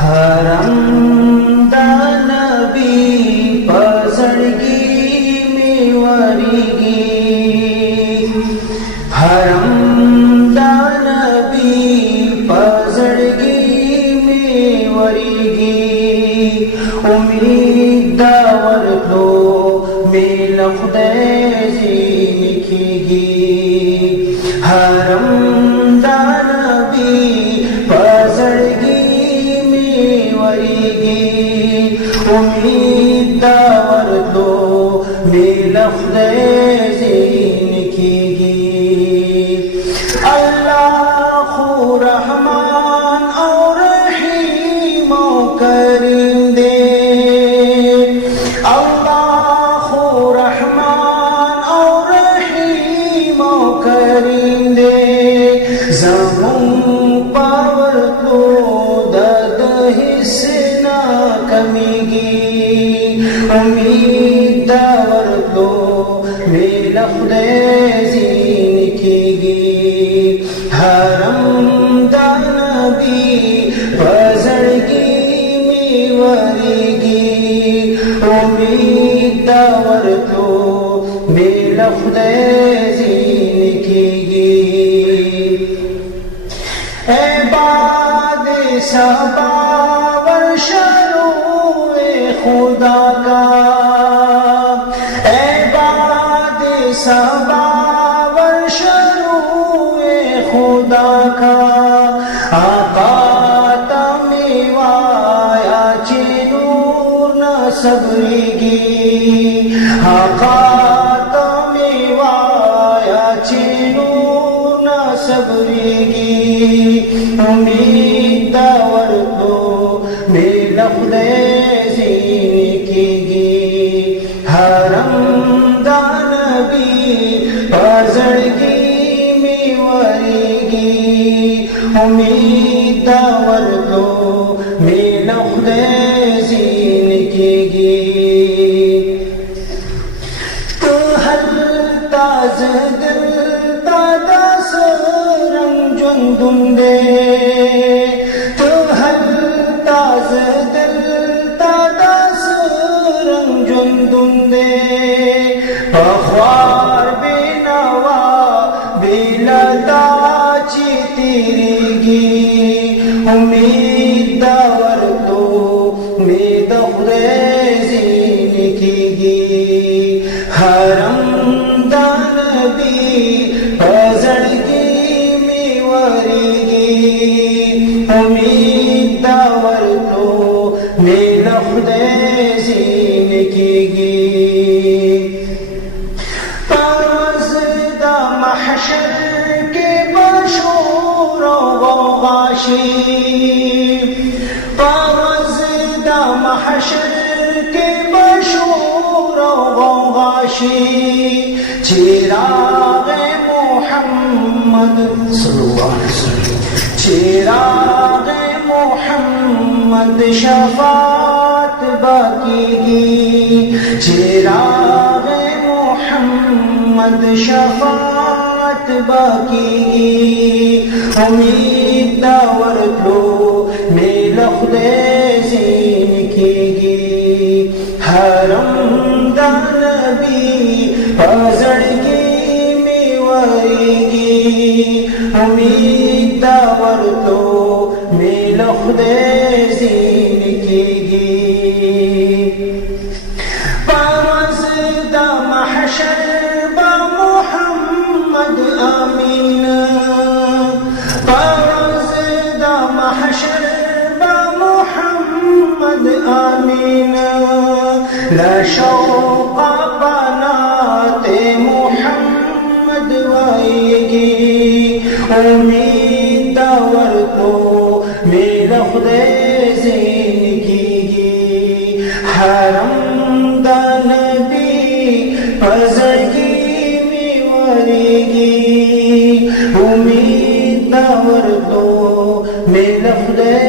हरम दा नबी पसड़गी में वरीगी, हरम दा नबी पसड़गी में वरीगी। उम्मीद दावर लो मेल खुदैजी लिखेगी। हरम दा नबी पसड़गी उम्मीद दावर दो मेल खुदैजी लिखेगी। अल्लाह रहमान और रहीम करीम दे, अल्लाह रहमान और रहीम करीम दे। ज़मूं पावर तो दद हिस्ना कमीगी। उम्मीद दावर दो मेल खुदैजी लिखेगी। हरम दा नबी पसड़गी में वरीगी। उम्मीद दावर दो मेल खुदैजी लिखेगी। ए बाद सबावर शरोए खुदा का, ए बाद सबावर शरोए खुदा का। आका तमीवाया चिनूर न सबरीगी। आका तमीवाया चिनूर न सबरीगी। उम्मीद दावर दो मेल खुदैजी लिखेगी। हरम दा नबी पसड़गी में वरीगी। उम्मीद दावर दो मेल खुदैजी लिखेगी। तो हर ताज दिल तादा सरंग जुंदुंदे। तो हर ताज दिल तादा सरंग जुंदुंदे। पख्वार बेनवा बेलता चितिरिगी। उम्मीद दावर दो मेल खुदैजी लिखेगी। हरम दा नबी पसड़गी में वरीगी। उम्मीद दावर दो मेल खुदैजी लिखेगी। परवज़ दा महशर के बशूर गौगाशी। परवज़ दा महशर के बशूर गौगाशी। चिराग़ मोहम्मद सल्लल्लाहु अलैहि वसल्लम, चिराग़ मोहम्मद शफ़ाअत बाकीगी। चिराग़ मोहम्मद शफ़ाअत बाकीगी। उम्मीद दावर दो मेल खुदैजी लिखेगी। हरम दा नबी पसड़गी में वरीगी। उम्मीद दावर दो मेल खुदैजी लिखेगी। परवज़ दा महशर बा मोहम्मद आमीन। परवज़ दा महशर बा मोहम्मद आमीन। लशौक़ बनाते मोहम्मद आएगी। उम्मीद दावर दो मेल खुदैजी लिखेगी। हरम दा नबी पसड़गी में वरीगी। उम्मीद दावर दो मेल खुदैजी